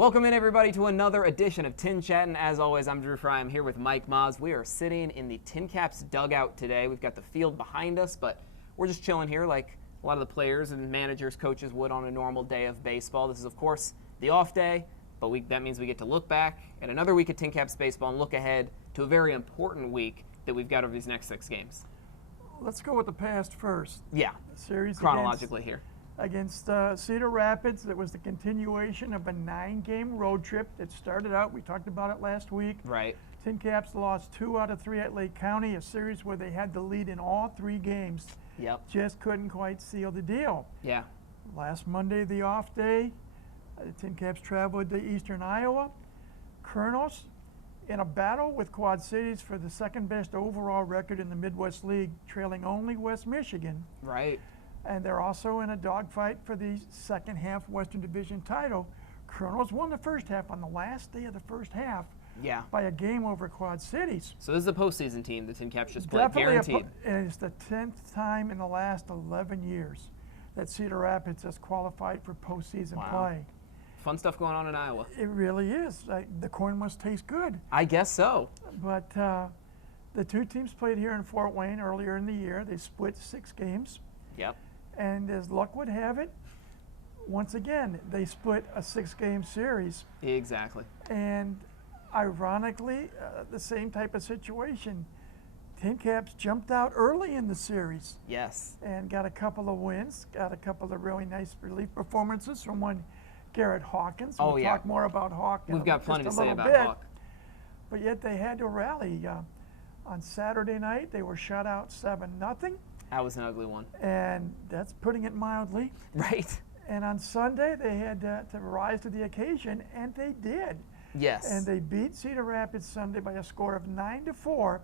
Welcome in, everybody, to another edition of TinChattin. As always, I'm Drew Fry. I'm here with Mike Maahs. We are sitting in the TinCaps dugout today. We've got the field behind us, but we're just chilling here like a lot of the players and managers, coaches would on a normal day of baseball. This is, of course, the off day, but that means we get to look back at another week of TinCaps baseball and look ahead to a very important week that we've got over these next 6 games. Let's go with the past first. Yeah, the series chronologically here. Against Cedar Rapids, it was the continuation of a 9-game road trip that started out, we talked about it last week. Right. TinCaps lost 2 out of 3 at Lake County, a series where they had the lead in all 3 games. Yep. Just couldn't quite seal the deal. Yeah. Last Monday, the off day, TinCaps traveled to eastern Iowa. Colonels, in a battle with Quad Cities for the second best overall record in the Midwest League, trailing only West Michigan. Right. And they're also in a dogfight for the second half Western Division title. Colonels won the first half on the last day of the first half. Yeah. By a game over Quad Cities. So this is a postseason team the TinCaps just played, Definitely guaranteed. And it's the 10th time in the last 11 years that Cedar Rapids has qualified for postseason play. Fun stuff going on in Iowa. It really is. The corn must taste good. I guess so. But the 2 teams played here in Fort Wayne earlier in the year. They split 6 games. Yep. And as luck would have it, once again, they split a 6-game series. Exactly. And ironically, the same type of situation. TinCaps jumped out early in the series. Yes. And got a couple of wins, got a couple of really nice relief performances from one Garrett Hawkins. We'll talk more about Hawk. We've got plenty to say about Hawk. But yet they had to rally. On Saturday night, they were shut out 7-0. That was an ugly one. And that's putting it mildly. Right. And on Sunday, they had to rise to the occasion, and they did. Yes. And they beat Cedar Rapids Sunday by a score of 9-4,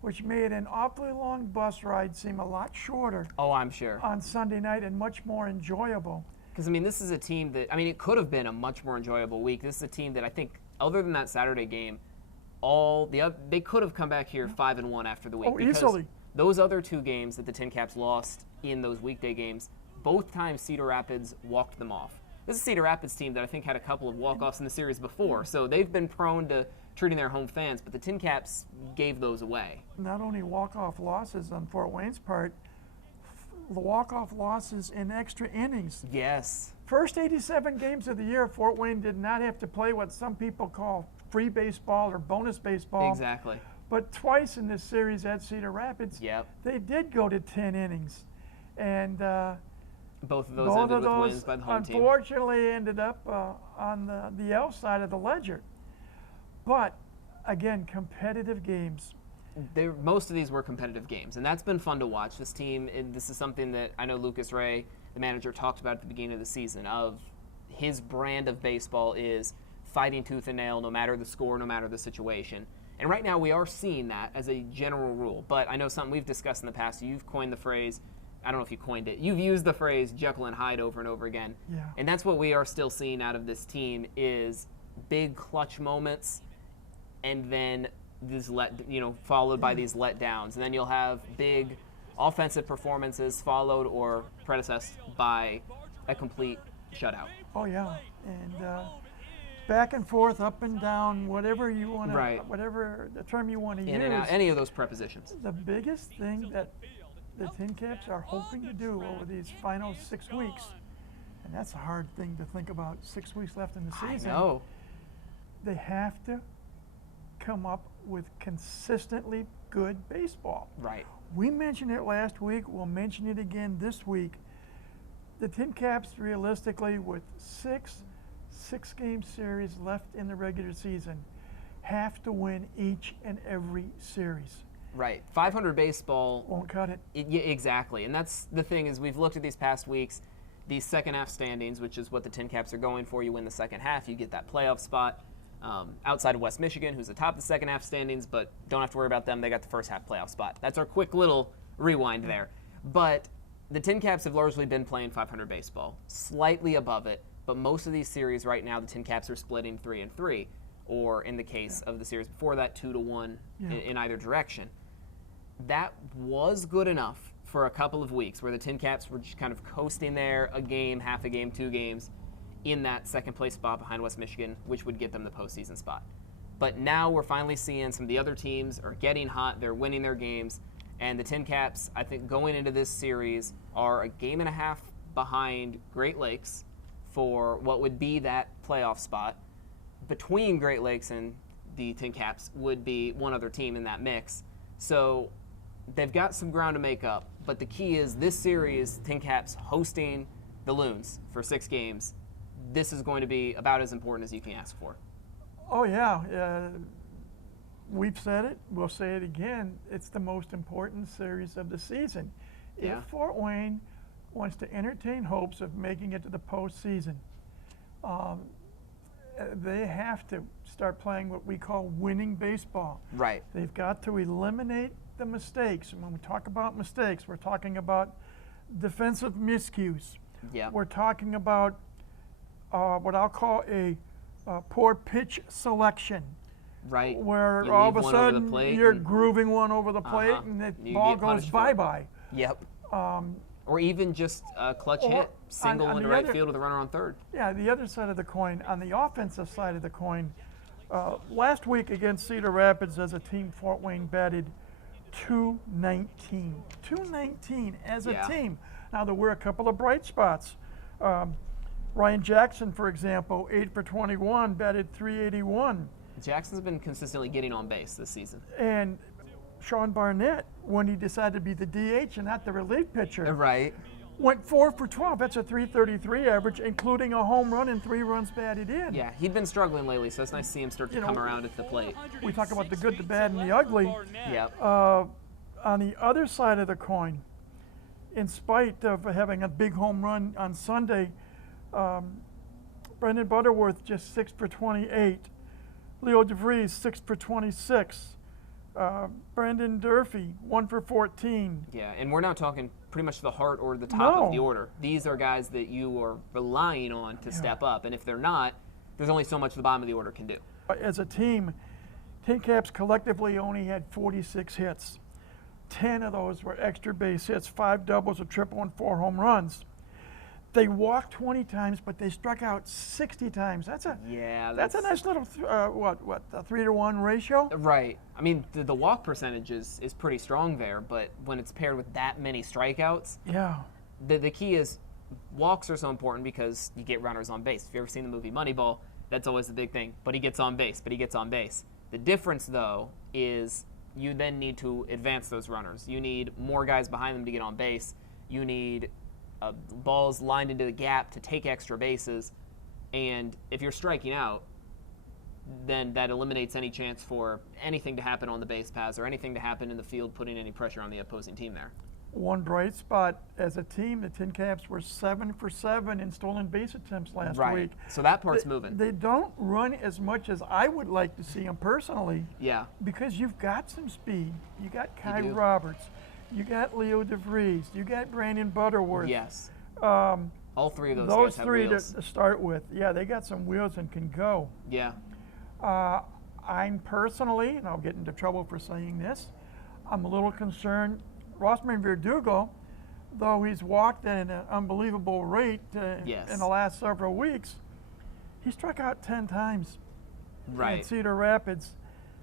which made an awfully long bus ride seem a lot shorter. Oh, I'm sure. On Sunday night and much more enjoyable. Because, I mean, this is a team that, I mean, it could have been a much more enjoyable week. This is a team that I think, other than that Saturday game, they could have come back here 5-1 after the week. Oh, easily. Those other 2 games that the TinCaps lost in those weekday games, both times Cedar Rapids walked them off. This is a Cedar Rapids team that I think had a couple of walk-offs in the series before, so they've been prone to treating their home fans, but the TinCaps gave those away. Not only walk-off losses on Fort Wayne's part, the walk-off losses in extra innings. Yes. First 87 games of the year, Fort Wayne did not have to play what some people call free baseball or bonus baseball. Exactly. But twice in this series at Cedar Rapids, they did go to 10 innings. And both of those ended with wins by the home team. Unfortunately ended up on the L side of the ledger. But, again, competitive games. Most of these were competitive games, and that's been fun to watch. This team, this is something that I know Lucas Ray, the manager, talked about at the beginning of the season, of his brand of baseball is fighting tooth and nail no matter the score, no matter the situation. And right now we are seeing that as a general rule. But I know something we've discussed in the past. You've coined the phrase, I don't know if you coined it, you've used the phrase Jekyll and Hyde over and over again. Yeah. And that's what we are still seeing out of this team is big clutch moments and then these followed by these letdowns. And then you'll have big offensive performances followed or predecessed by a complete shutout. Oh, yeah. And back and forth, up and down, whatever you want to, whatever the term you want to use. In and out, any of those prepositions. The biggest thing that the TinCaps are hoping to do over these final 6 weeks, and that's a hard thing to think about, 6 weeks left in the season. I know. They have to come up with consistently good baseball. Right. We mentioned it last week. We'll mention it again this week. The TinCaps, realistically, with 6-game series left in the regular season, have to win each and every series. Right. 500 baseball won't cut it. Yeah, exactly. And that's the thing is we've looked at these past weeks, these second half standings, which is what the TinCaps are going for. You win the second half, you get that playoff spot. Outside of West Michigan, who's atop the second half standings, but don't have to worry about them. They got the first half playoff spot. That's our quick little rewind there. But the TinCaps have largely been playing 500 baseball, slightly above it. But most of these series right now, the TinCaps are splitting 3-3, or in the case of the series before that, 2-1 in either direction. That was good enough for a couple of weeks where the TinCaps were just kind of coasting there, a game, half a game, 2 games. in that second place spot behind West Michigan, which would get them the postseason spot. But now we're finally seeing some of the other teams are getting hot. They're winning their games. And the TinCaps, I think, going into this series are a game and a half behind Great Lakes for what would be that playoff spot. Between Great Lakes and the TinCaps would be one other team in that mix. So they've got some ground to make up. But the key is this series, TinCaps hosting the Loons for 6 games. This is going to be about as important as you can ask for. Oh, yeah. We've said it. We'll say it again. It's the most important series of the season. Yeah. If Fort Wayne wants to entertain hopes of making it to the postseason, they have to start playing what we call winning baseball. Right. They've got to eliminate the mistakes. And when we talk about mistakes, we're talking about defensive miscues. Yeah. We're talking about what I'll call a poor pitch selection. Right. Where You all leave of a one over the sudden plate you're and- grooving one over the plate and the You ball get goes punished for it. bye-bye. Yep. Um, Or even just a clutch Or hit, single on into the right other- field with a runner on third. Yeah, the other side of the coin, on the offensive side of the coin, last week against Cedar Rapids as a team, Fort Wayne batted .219. .219 as a Yeah. team. Now, there were a couple of bright spots. Ryan Jackson, for example, 8 for 21, batted .381. Jackson's been consistently getting on base this season. And Sean Barnett, when he decided to be the DH and not the relief pitcher, Right. went 4 for 12. That's a .333 average, including a home run and 3 runs batted in. Yeah, he'd been struggling lately, so it's nice to see him start to come around at the plate. We talk about the good, the bad, and the ugly. Yep. On the other side of the coin, in spite of having a big home run on Sunday, Brendan Butterworth just 6 for 28. Leo DeVries 6 for 26. Brandon Durfee 1 for 14. Yeah, and we're not talking pretty much the heart or the top No. of the order. These are guys that you are relying on to step up, and if they're not, there's only so much the bottom of the order can do. As a team, TinCaps collectively only had 46 hits. 10 of those were extra base hits, 5 doubles, a triple, and 4 home runs. They walked 20 times, but they struck out 60 times. That's a Yeah, nice little a 3-to-1 ratio. Right. I mean, the walk percentage is pretty strong there, but when it's paired with that many strikeouts, Yeah. the key is walks are so important because you get runners on base. If you've ever seen the movie Moneyball, that's always the big thing. But he gets on base, but he gets on base. The difference, though, is you then need to advance those runners. You need more guys behind them to get on base. You need balls lined into the gap to take extra bases. And if you're striking out, then that eliminates any chance for anything to happen on the base paths or anything to happen in the field, putting any pressure on the opposing team there. One bright spot as a team, the TinCaps were 7 for 7 in stolen base attempts last Right. week. So that part's moving. They don't run as much as I would like to see them personally, Yeah. because you've got some speed. You got Kai do. Roberts, you got Leo DeVries, you got Brandon Butterworth. Yes. Um, All three of those those guys have three wheels. to start with, yeah, they got some wheels and can go. Yeah. I'm personally, and I'll get into trouble for saying this, I'm a little concerned. Rossman Verdugo, though he's walked at an unbelievable rate Yes. in the last several weeks, he struck out 10 times Right. at Cedar Rapids.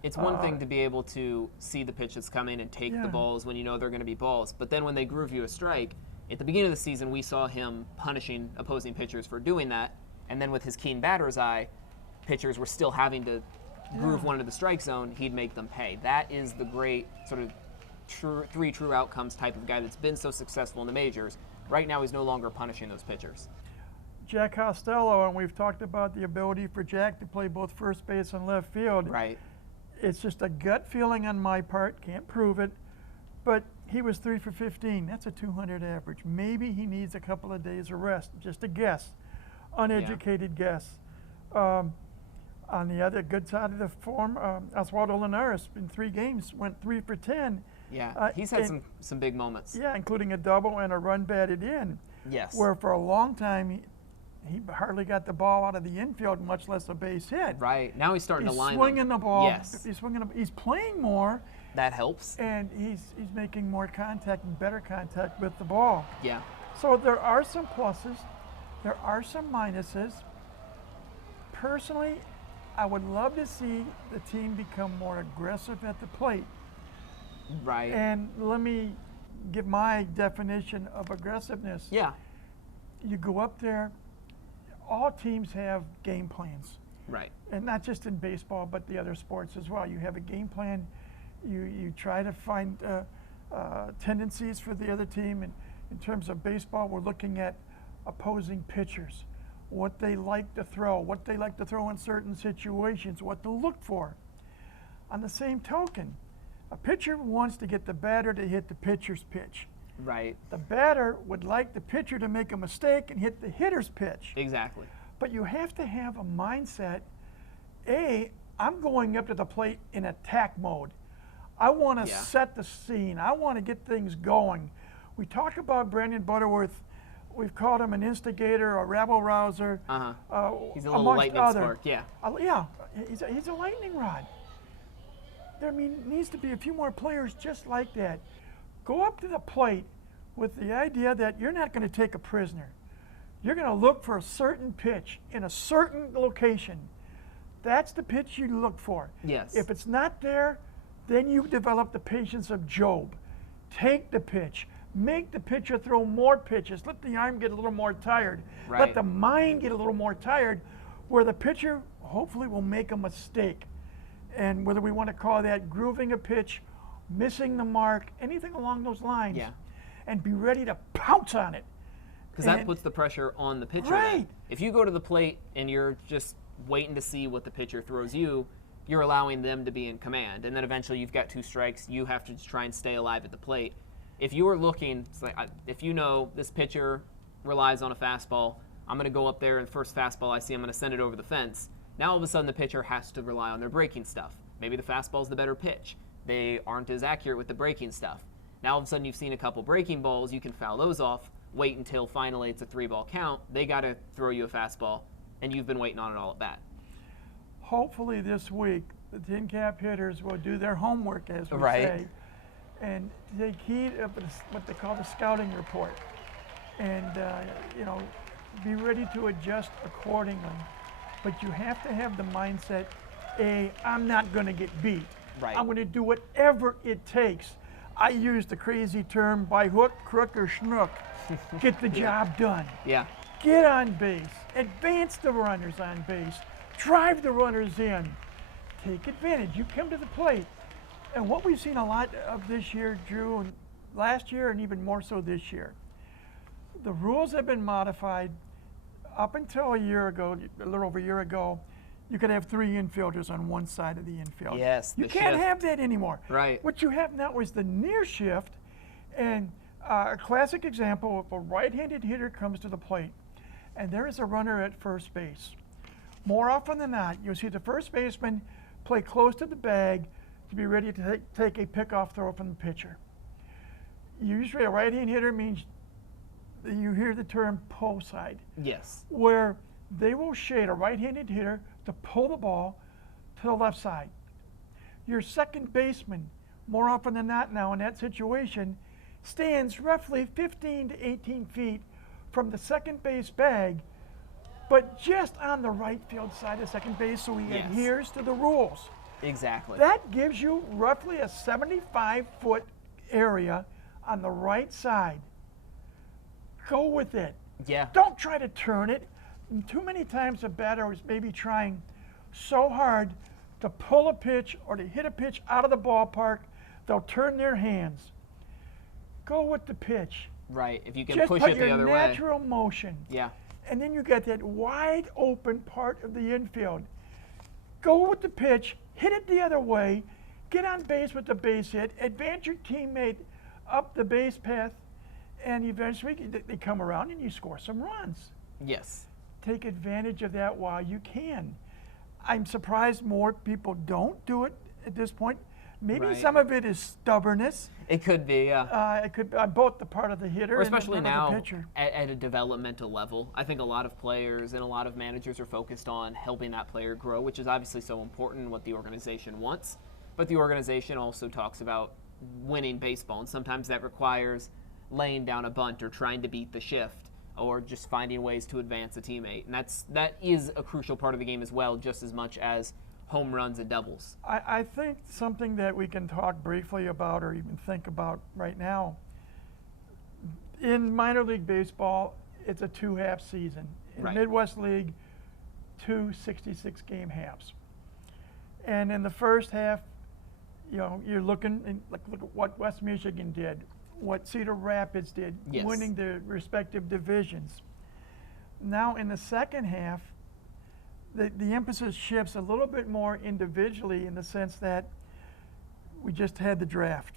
It's one thing to be able to see the pitches come in and take Yeah. the balls when you know they're going to be balls. But then when they groove you a strike, at the beginning of the season, we saw him punishing opposing pitchers for doing that. And then with his keen batter's eye, pitchers were still having to groove one into the strike zone. He'd make them pay. That is the great sort of three true outcomes type of guy that's been so successful in the majors. Right now, he's no longer punishing those pitchers. Jack Costello, and we've talked about the ability for Jack to play both first base and left field. Right. It's just a gut feeling on my part, can't prove it, but he was 3 for 15. That's a 200 average. Maybe he needs a couple of days of rest, just a guess, uneducated guess. On the other good side of the form, Oswaldo Linares in 3 games went 3 for 10. Yeah, he's had some big moments. Yeah, including a double and a run batted in. Yes. Where for a long time he hardly got the ball out of the infield, much less a base hit. Right. Now he's starting He's to line swinging them. the ball. Yes. He's playing more, That helps. and he's making more contact and better contact with the ball. Yeah. So there are some pluses, there are some minuses. personally, I would love to see the team become more aggressive at the plate. Right. And let me give my definition of aggressiveness. Yeah. You go up there, all teams have game plans. Right. And not just in baseball, but the other sports as well. You have a game plan. You try to find tendencies for the other team. And in terms of baseball, we're looking at opposing pitchers, what they like to throw, what they like to throw in certain situations, what to look for. On the same token, a pitcher wants to get the batter to hit the pitcher's pitch. Right. The batter would like the pitcher to make a mistake and hit the hitter's pitch. Exactly. But you have to have a mindset, I'm going up to the plate in attack mode. I want to set the scene. I want to get things going. We talk about Brandon Butterworth. We've called him an instigator, a rabble-rouser. He's a little lightning spark, yeah. Yeah, he's a lightning rod. There needs to be a few more players just like that. Go up to the plate with the idea that you're not going to take a prisoner. You're going to look for a certain pitch in a certain location. That's the pitch you look for. Yes. If it's not there, then you develop the patience of Job. Take the pitch. Make the pitcher throw more pitches. Let the arm get a little more tired. Right. Let the mind get a little more tired, where the pitcher hopefully will make a mistake. And whether we want to call that grooving a pitch, missing the mark, anything along those lines, and be ready to pounce on it. Because that puts the pressure on the pitcher. Right. If you go to the plate and you're just waiting to see what the pitcher throws you, you're allowing them to be in command. And then eventually you've got 2 strikes. You have to just try and stay alive at the plate. If you are looking, if you know this pitcher relies on a fastball, I'm going to go up there and the first fastball I see, I'm going to send it over the fence. Now all of a sudden the pitcher has to rely on their breaking stuff. Maybe the fastball's the better pitch. They aren't as accurate with the breaking stuff. Now all of a sudden you've seen a couple breaking balls, you can foul those off, wait until finally it's a 3-ball count. They got to throw you a fastball, and you've been waiting on it all at bat. Hopefully this week the TinCap hitters will do their homework, as we say, and take heed of what they call the scouting report, and be ready to adjust accordingly. But you have to have the mindset, I'm not going to get beat. Right. I'm going to do whatever it takes. I use the crazy term, by hook, crook, or schnook, get the job done. Yeah. Get on base. Advance the runners on base. Drive the runners in. Take advantage. You come to the plate. And what we've seen a lot of this year, Drew, and last year and even more so this year, the rules have been modified. Up until a year ago, a little over a year ago, you could have 3 infielders on one side of the infield. Yes, you can't have that anymore. Right. What you have now is the near shift, and a classic example, if a right-handed hitter comes to the plate, and there is a runner at first base, more often than not, you'll see the first baseman play close to the bag to be ready to take a pickoff throw from the pitcher. Usually a right-hand hitter means you hear the term pull side. Yes. Where they will shade a right-handed hitter to pull the ball to the left side. Your second baseman, more often than not now in that situation, stands roughly 15 to 18 feet from the second base bag, but just on the right field side of second base, so he adheres to the rules. Exactly. That gives you roughly a 75-foot area on the right side. Go with it. Yeah. Don't try to turn it. And too many times a batter is maybe trying so hard to pull a pitch or to hit a pitch out of the ballpark, they'll turn their hands. Go with the pitch. Right. If you can Just push put it the other your way. natural motion. Yeah. And then you got that wide open part of the infield. Go with the pitch, hit it the other way, get on base with the base hit, advance your teammate up the base path, and eventually they come around and you score some runs. Yes. Take advantage of that while you can. I'm surprised more people don't do it at this point. Maybe some of it is stubbornness. It could be, yeah. It could be on both the part of the hitter or especially and the now pitcher. at a developmental level. I think a lot of players and a lot of managers are focused on helping that player grow, which is obviously so important in what the organization wants. But the organization also talks about winning baseball, and sometimes that requires laying down a bunt or trying to beat the shift. or just finding ways to advance a teammate. And that is a crucial part of the game as well, just as much as home runs and doubles. I think something that we can talk briefly about or even think about right now, in minor league baseball, it's a 2-half season. In Right. Midwest League, 2 66-game halves. And in the first half, you're looking look at what West Michigan did, what Cedar Rapids did, Yes. winning their respective divisions. Now in the second half, the emphasis shifts a little bit more individually in the sense that we just had the draft.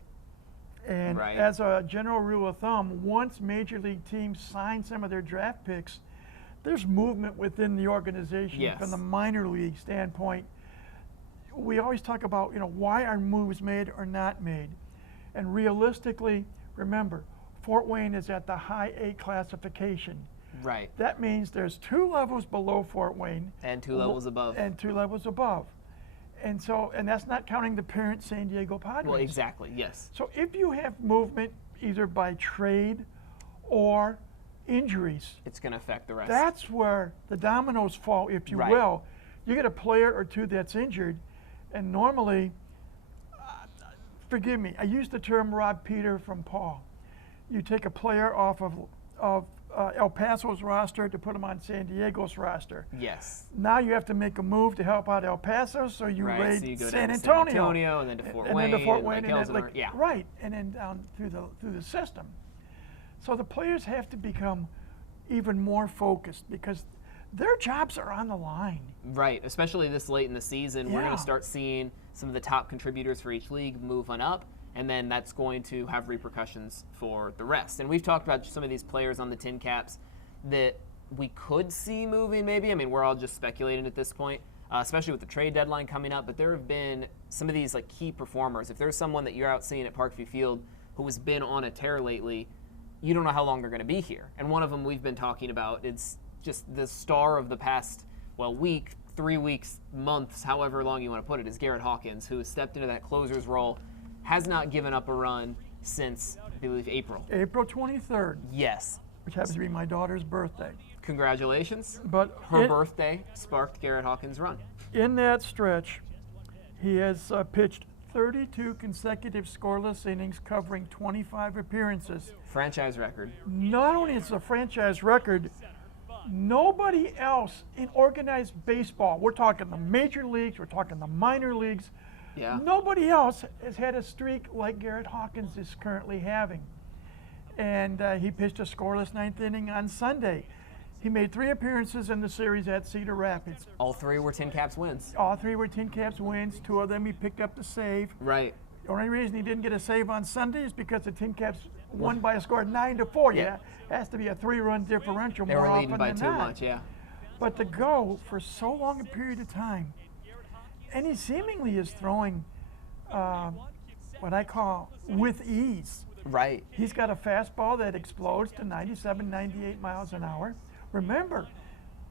And Right. as a general rule of thumb, once major league teams sign some of their draft picks, there's movement within the organization. Yes. From the minor league standpoint. We always talk about, why are moves made or not made? And realistically, remember, Fort Wayne is at the high A classification. Right. That means there's 2 levels below Fort Wayne. And 2 levels above. And 2 levels above. And that's not counting the parent San Diego Padres. Well, exactly, yes. So if you have movement either by trade or injuries, It's going to affect the rest. that's where the dominoes fall, if you Right. will. You get a player or 2 that's injured, and normally, forgive me, I use the term rob Peter from Paul. You take a player off of El Paso's roster to put him on San Diego's roster. Yes. Now you have to make a move to help out El Paso, so you Right, raid so you go San down to Antonio. San Antonio and then to Fort and Wayne. then to Fort and Wayne, Lake and Elsinore. then, Yeah. right, and then down through the system. So the players have to become even more focused because their jobs are on the line. Right, especially this late in the season. We're going Yeah. to start seeing some of the top contributors for each league move on up, and then that's going to have repercussions for the rest. And we've talked about some of these players on the TinCaps that we could see moving maybe. I mean, we're all just speculating at this point, especially with the trade deadline coming up, but there have been some of these key performers. If there's someone that you're out seeing at Parkview Field who has been on a tear lately, you don't know how long they're going to be here. And one of them we've been talking about, it's just the star of the past, week, 3 weeks, months, however long you want to put it, is Garrett Hawkins, who has stepped into that closer's role, has not given up a run since, I believe, April. April 23rd, Yes. which happens to be my daughter's birthday. Congratulations. But Her birthday sparked Garrett Hawkins' run. in that stretch, he has pitched 32 consecutive scoreless innings covering 25 appearances. Franchise record. Not only is it a franchise record, nobody else in organized baseball, we're talking the major leagues, we're talking the minor leagues, Yeah. nobody else has had a streak like Garrett Hawkins is currently having. And he pitched a scoreless 9th inning on Sunday. He made 3 appearances in the series at Cedar Rapids. All 3 were TinCaps wins. All 3 were TinCaps wins. 2 of them he picked up the save. Right. The only reason he didn't get a save on Sunday is because the TinCaps won by a score of 9-4. Yeah. It has to be a 3-run differential They more were often leading by than too not. much, yeah. But to go for so long a period of time, and he seemingly is throwing what I call with ease. Right. He's got a fastball that explodes to 97, 98 miles an hour. Remember,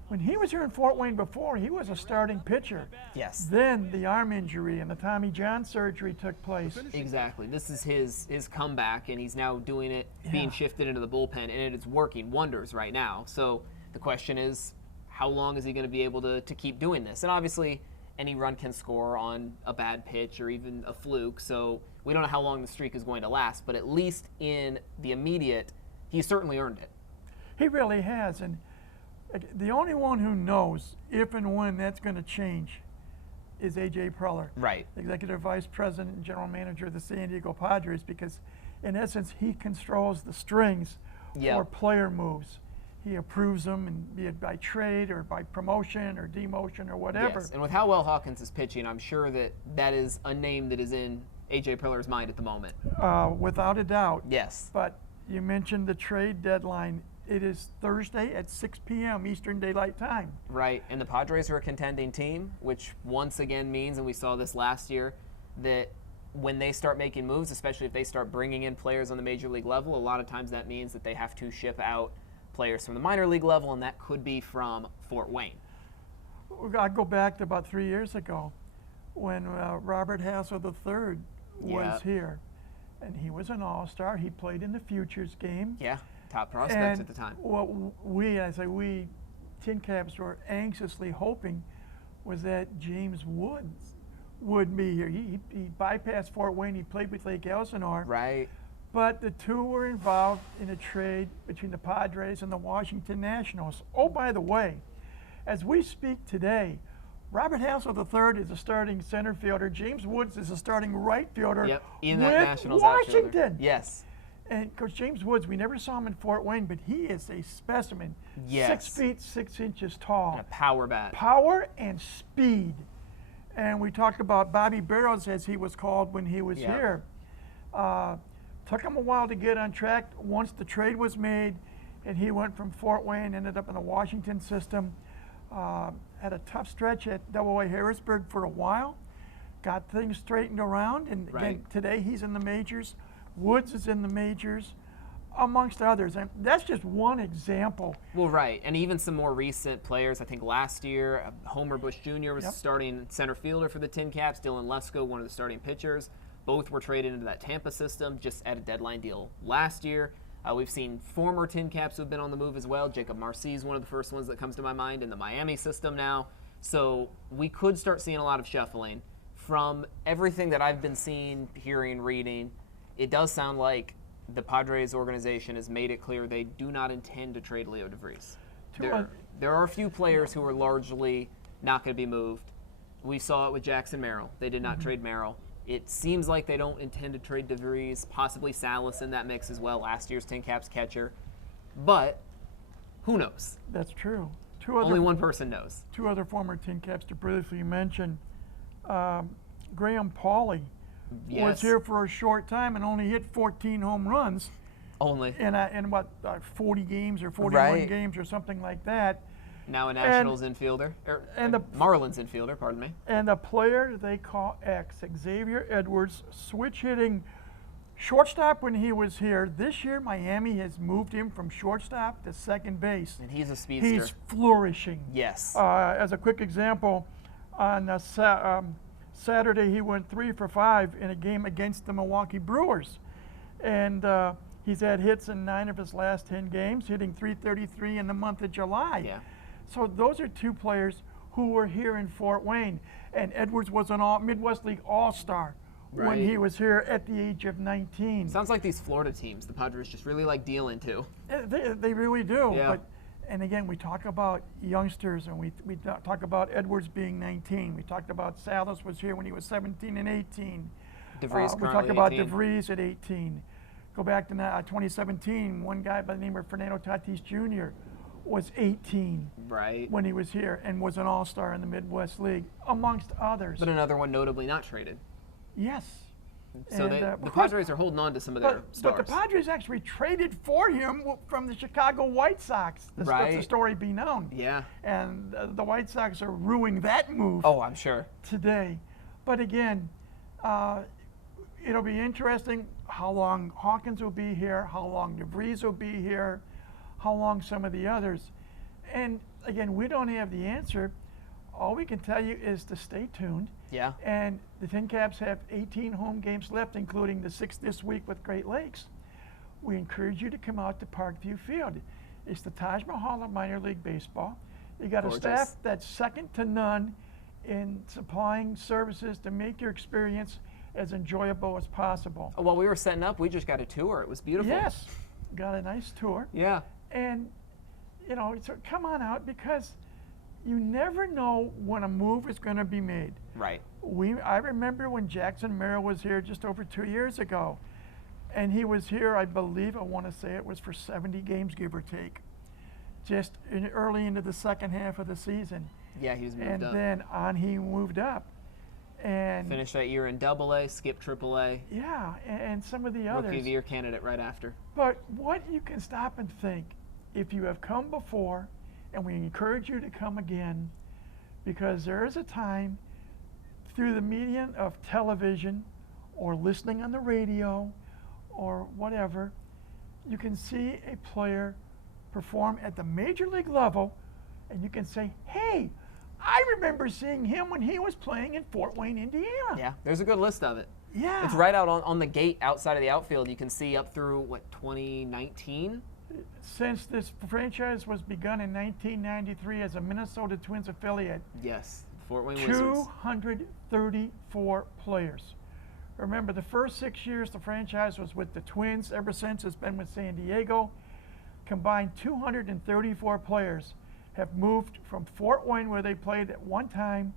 when he was here in Fort Wayne before, he was a starting pitcher. Yes. Then the arm injury and the Tommy John surgery took place. Exactly. This is his comeback, and he's now doing it, being Yeah. shifted into the bullpen, and it is working wonders right now. So the question is, how long is he going to be able to keep doing this? And obviously, any run can score on a bad pitch or even a fluke, so we don't know how long the streak is going to last, but at least in the immediate, he's certainly earned it. He really has, and the only one who knows if and when that's going to change is A.J. Preller, Right. Executive Vice President and General Manager of the San Diego Padres, because in essence he controls the strings Yep. for player moves. He approves them, and be it by trade or by promotion or demotion or whatever. Yes. And with how well Hawkins is pitching, I'm sure that is a name that is in A.J. Priller's mind at the moment. Without a doubt. Yes. But you mentioned the trade deadline. It is Thursday at 6 p.m. Eastern Daylight Time. Right, and the Padres are a contending team, which once again means, and we saw this last year, that when they start making moves, especially if they start bringing in players on the major league level, a lot of times that means that they have to ship out players from the minor league level, and that could be from Fort Wayne. I go back to about 3 years ago when Robert Hassel III was Yeah. here. And he was an all-star. He played in the Futures game. Yeah. top prospects at the time. What we TinCaps were anxiously hoping was that James Woods would be here. He bypassed Fort Wayne. He played with Lake Elsinore. Right. But the two were involved in a trade between the Padres and the Washington Nationals. Oh, by the way, as we speak today, Robert Hassel III is a starting center fielder. James Woods is a starting right fielder. Yep, in that with Nationals Washington. outfielder. Yes. And Coach James Woods, we never saw him in Fort Wayne, but he is a specimen. Yes. 6 feet 6 inches tall. And a power bat. Power and speed. And we talked about Bobby Barrows, as he was called when he was here. Took him a while to get on track. Once the trade was made, and he went from Fort Wayne, ended up in the Washington system. Had a tough stretch at AA Harrisburg for a while. Got things straightened around, and again, today he's in the majors. Woods is in the majors, amongst others. And that's just one example. Well, right. And even some more recent players. I think last year, Homer Bush Jr. was starting center fielder for the TinCaps. Dylan Lesko, one of the starting pitchers. Both were traded into that Tampa system just at a deadline deal last year. We've seen former TinCaps who have been on the move as well. Jacob Marcy is one of the first ones that comes to my mind in the Miami system now. So we could start seeing a lot of shuffling. From everything that I've been seeing, hearing, reading, it does sound like the Padres organization has made it clear they do not intend to trade Leo DeVries. There are a few players who are largely not going to be moved. We saw it with Jackson Merrill. They did not trade Merrill. It seems like they don't intend to trade DeVries, possibly Salas in that mix as well, last year's TinCaps catcher. But who knows? That's true. Only one person knows. Two other former TinCaps to briefly mention. Graham Pauley was here for a short time and only hit 14 home runs. Only. In 40 games or 41 games or something like that. Now a Nationals infielder, Marlins infielder, pardon me. And the player they call X, Xavier Edwards, switch hitting shortstop when he was here. This year, Miami has moved him from shortstop to second base. And he's a speedster. He's flourishing. Yes. As a quick example, on Saturday he went 3 for 5 in a game against the Milwaukee Brewers. And he's had hits in 9 of his last 10 games, hitting .333 in the month of July. Yeah. So those are two players who were here in Fort Wayne. And Edwards was an Midwest League All-Star when he was here at the age of 19. Sounds like these Florida teams the Padres just really like dealing to. They really do. Yeah. And again, we talk about youngsters, and we talk about Edwards being 19. We talked about Salas was here when he was 17 and 18. DeVries we talked about 18. DeVries at 18. Go back to 2017, one guy by the name of Fernando Tatis Jr. was 18 when he was here and was an all-star in the Midwest League, amongst others. But another one notably not traded. Yes. So the Padres are holding on to some of their stars. But the Padres actually traded for him from the Chicago White Sox. Let the story be known. Yeah. And the White Sox are ruining that move. Oh, I'm sure. Today. But again, it'll be interesting how long Hawkins will be here, how long DeVries will be here, how long some of the others. And again, we don't have the answer. All we can tell you is to stay tuned. Yeah. And the TinCaps have 18 home games left, including the 6 this week with Great Lakes. We encourage you to come out to Parkview Field. It's the Taj Mahal of minor league baseball. You got a staff that's second to none in supplying services to make your experience as enjoyable as possible. While we were setting up, we just got a tour. It was beautiful. Yes, got a nice tour. Yeah. And, so come on out, because you never know when a move is going to be made. Right. I remember when Jackson Merrill was here just over 2 years ago, and he was here, I believe, I want to say it was for 70 games, give or take, just early into the second half of the season. Yeah, he was moved up. And then on he moved up. And finished that year in AA, skipped AAA. Yeah, and some of the others. Rookie of the Year candidate right after. But what you can stop and think, if you have come before, and we encourage you to come again, because there is a time through the medium of television or listening on the radio or whatever, you can see a player perform at the major league level, and you can say, hey, I remember seeing him when he was playing in Fort Wayne, Indiana. Yeah, there's a good list of it. Yeah. It's right out on the gate outside of the outfield. You can see up through, 2019? since this franchise was begun in 1993 as a Minnesota Twins affiliate. Yes, Fort Wayne Wizards. 234 players. Remember, the first 6 years the franchise was with the Twins. Ever since, it's been with San Diego. Combined 234 players have moved from Fort Wayne, where they played at one time,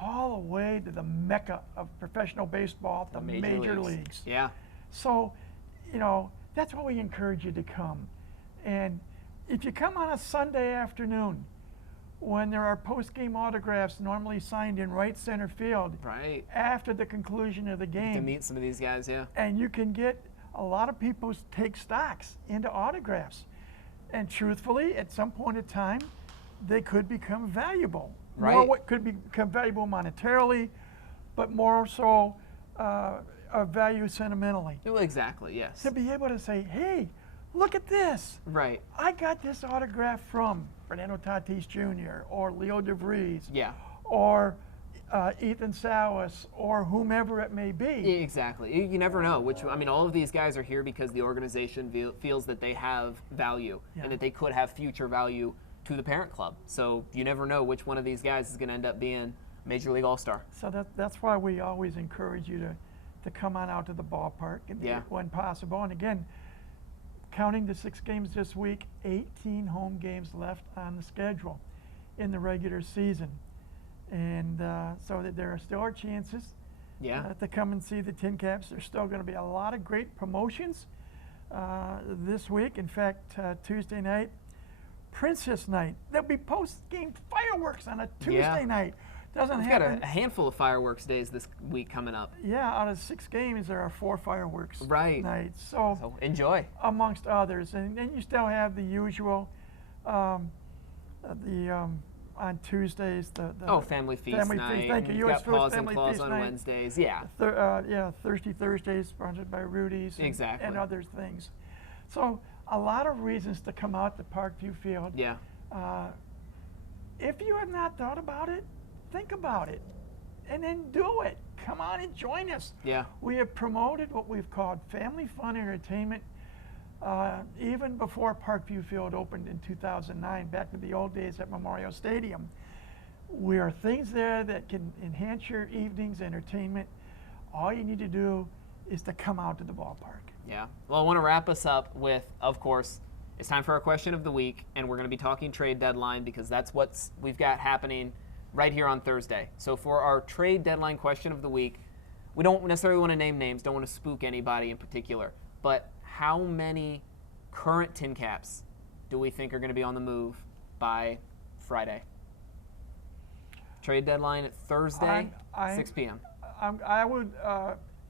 all the way to the mecca of professional baseball, the major leagues. Yeah. So, that's why we encourage you to come. And if you come on a Sunday afternoon, when there are post-game autographs normally signed in right center field, Right. after the conclusion of the game, To meet some of these guys, yeah. and you can get a lot of people take stocks into autographs. And truthfully, at some point in time, they could become valuable. Right. More what could become valuable monetarily, but more so of value sentimentally. Well, exactly, yes. To be able to say, hey, look at this. Right. I got this autograph from Fernando Tatis Jr. or Leo DeVries Yeah. or Ethan Salas or whomever it may be. Exactly. You never know all of these guys are here because the organization feels that they have value and that they could have future value to the parent club. So you never know which one of these guys is going to end up being Major League All-Star. So that's why we always encourage you to come on out to the ballpark when possible. And again, counting the 6 games this week, 18 home games left on the schedule in the regular season. And so that there still are chances to come and see the TinCaps. There's still going to be a lot of great promotions this week. In fact, Tuesday night, Princess Night. There'll be post-game fireworks on a Tuesday night. Doesn't We've happen. got a handful of fireworks days this week coming up. Yeah, out of 6 games, there are 4 fireworks nights. So enjoy. Amongst others. And then you still have the usual, on Tuesdays, the Family Feast Family night. Feast. Thank you. You've U.S. got Food Paws and Family Claws Feast on night. Wednesdays. Yeah. Thirsty Thursdays, sponsored by Rudy's. Exactly. And other things. So a lot of reasons to come out to Parkview Field. Yeah. If you have not thought about it, think about it. And then do it. Come on and join us. Yeah. We have promoted what we've called family fun entertainment even before Parkview Field opened in 2009, back to the old days at Memorial Stadium. There are things there that can enhance your evening's entertainment. All you need to do is to come out to the ballpark. Yeah. Well, I want to wrap us up with, of course, it's time for our question of the week, and we're going to be talking trade deadline because that's what we've got happening right here on Thursday. So for our trade deadline question of the week, we don't necessarily want to name names, don't want to spook anybody in particular, but how many current TinCaps do we think are going to be on the move by Friday? Trade deadline at Thursday, 6 p.m. I would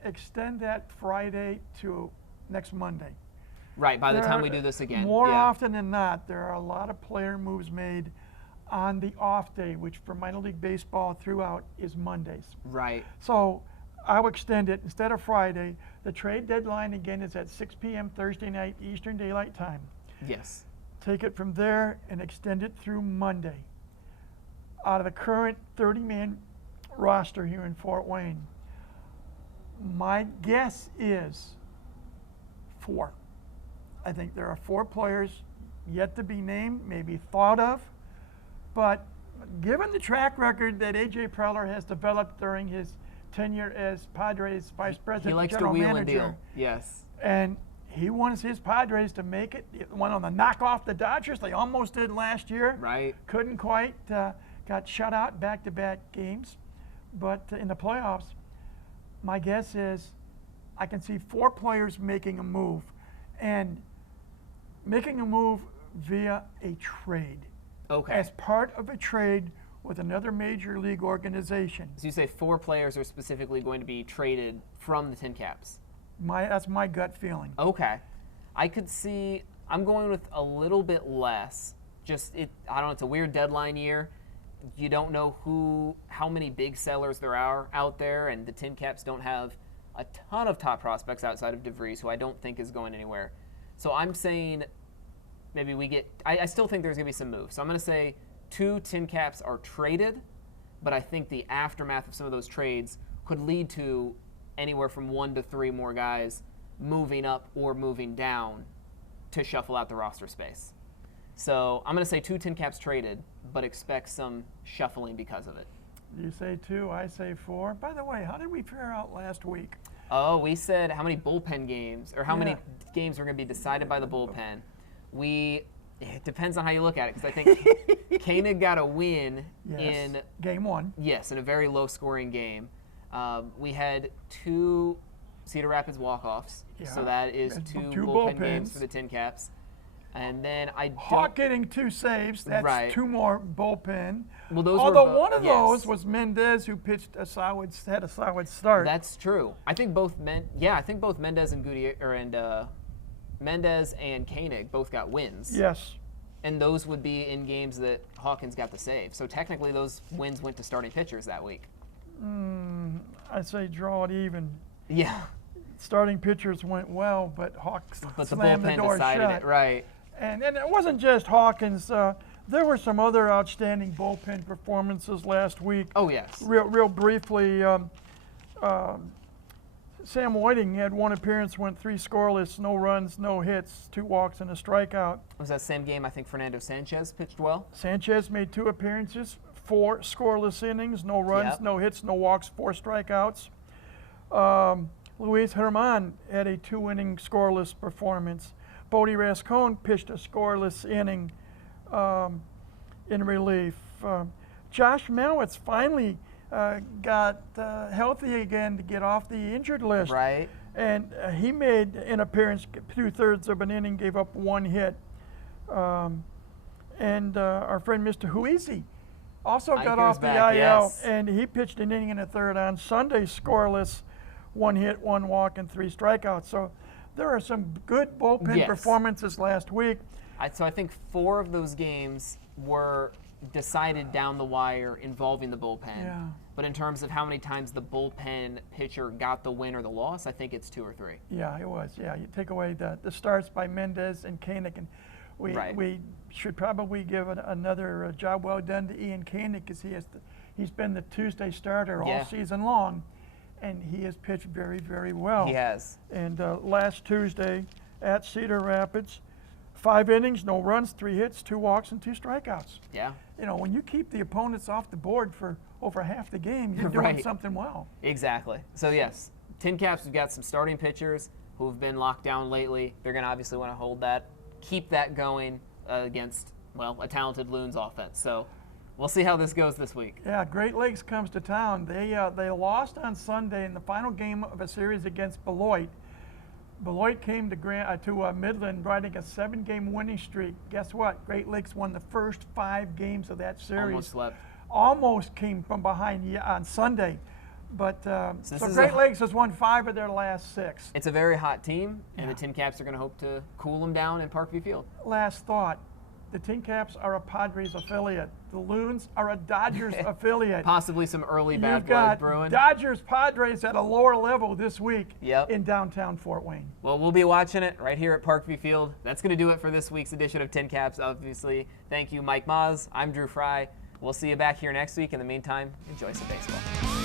extend that Friday to next Monday. Right, by the time we do this again. More often than not, there are a lot of player moves made on the off day, which for minor league baseball throughout is Mondays. Right. So I would extend it instead of Friday. The trade deadline again is at 6 p.m. Thursday night Eastern Daylight Time. Yes. Take it from there and extend it through Monday. Out of the current 30-man roster here in Fort Wayne, my guess is 4. I think there are 4 players yet to be named, maybe thought of, but given the track record that A.J. Preller has developed during his tenure as Padres vice president, he likes general to wheel manager, and deal. Yes. and he wants his Padres to make it. He went on the knock off the Dodgers. They almost did last year. Right. Couldn't quite. Got shut out back-to-back games. But in the playoffs, my guess is I can see 4 players making a move, and making a move via a trade. Okay. As part of a trade with another major league organization. So you say 4 players are specifically going to be traded from the TinCaps? That's my gut feeling. Okay. I could see, I'm going with a little bit less. I don't know, it's a weird deadline year. You don't know how many big sellers there are out there, and the TinCaps don't have a ton of top prospects outside of DeVries, who I don't think is going anywhere. So I'm saying maybe we get, I still think there's going to be some moves. So I'm going to say 2 TinCaps are traded, but I think the aftermath of some of those trades could lead to anywhere from 1 to 3 more guys moving up or moving down to shuffle out the roster space. So I'm going to say 2 TinCaps traded, but expect some shuffling because of it. You say 2, I say 4. By the way, how did we fare out last week? Oh, we said how many bullpen games, or how many games were going to be decided by the bullpen. It depends on how you look at it, because I think Koenig got a win in Game 1. Yes, in a very low-scoring game. We had 2 Cedar Rapids walk-offs, so that is 2 bullpen games for the TinCaps. And then Hawk getting 2 saves. That's 2 more bullpen. Well, those Although one of those was Mendez, who pitched had a solid start. That's true. I think both Mendez and Mendez and Koenig both got wins. Yes. And those would be in games that Hawkins got the save. So technically, those wins went to starting pitchers that week. I say draw it even. Yeah. Starting pitchers went well, but Hawks slammed the door decided shut. It, right. And it wasn't just Hawkins. There were some other outstanding bullpen performances last week. Oh, yes. Real briefly, Sam Whiting had 1 appearance, went 3 scoreless, no runs, no hits, 2 walks, and a strikeout. Was that same game? I think Fernando Sanchez pitched well. Sanchez made 2 appearances, 4 scoreless innings, no runs, no hits, no walks, 4 strikeouts. Luis Herman had a 2-inning scoreless performance. Bodie Rascon pitched a scoreless inning in relief. Josh Mallitz finally got healthy again to get off the injured list. Right. And he made an appearance, 2/3 of an inning, gave up 1 hit. And our friend Mr. Huizi also got off the IL, and he pitched an inning and a third on Sunday, scoreless, 1 hit, 1 walk, and 3 strikeouts. So there are some good bullpen performances last week. So I think 4 of those games were decided down the wire involving the bullpen. Yeah. But in terms of how many times the bullpen pitcher got the win or the loss, I think it's 2 or 3. Yeah, it was. Yeah, you take away the starts by Mendez and Koenig, and we should probably give another job well done to Ian Koenig, because he's been the Tuesday starter all season long, and he has pitched very, very well. He has. And last Tuesday at Cedar Rapids, 5 innings, no runs, 3 hits, 2 walks, and 2 strikeouts. Yeah. You know, when you keep the opponents off the board for over half the game, you're doing something well. Exactly. So yes, TinCaps, we've got some starting pitchers who have been locked down lately. They're going to obviously want to keep that going against, a talented Loons offense. So we'll see how this goes this week. Yeah, Great Lakes comes to town. They lost on Sunday in the final game of a series against Beloit. Beloit came to Midland riding a 7-game winning streak. Guess what? Great Lakes won the first 5 games of that series. Almost swept. Almost came from behind on Sunday. But so Great Lakes has won 5 of their last 6. It's a very hot team, and the TinCaps are going to hope to cool them down in Parkview Field. Last thought. The TinCaps are a Padres affiliate. The Loons are a Dodgers affiliate. Possibly some early bad You've blood got brewing. Dodgers Padres at a lower level this week in downtown Fort Wayne. Well, we'll be watching it right here at Parkview Field. That's going to do it for this week's edition of TinCaps, obviously. Thank you, Mike Maahs. I'm Drew Fry. We'll see you back here next week. In the meantime, enjoy some baseball.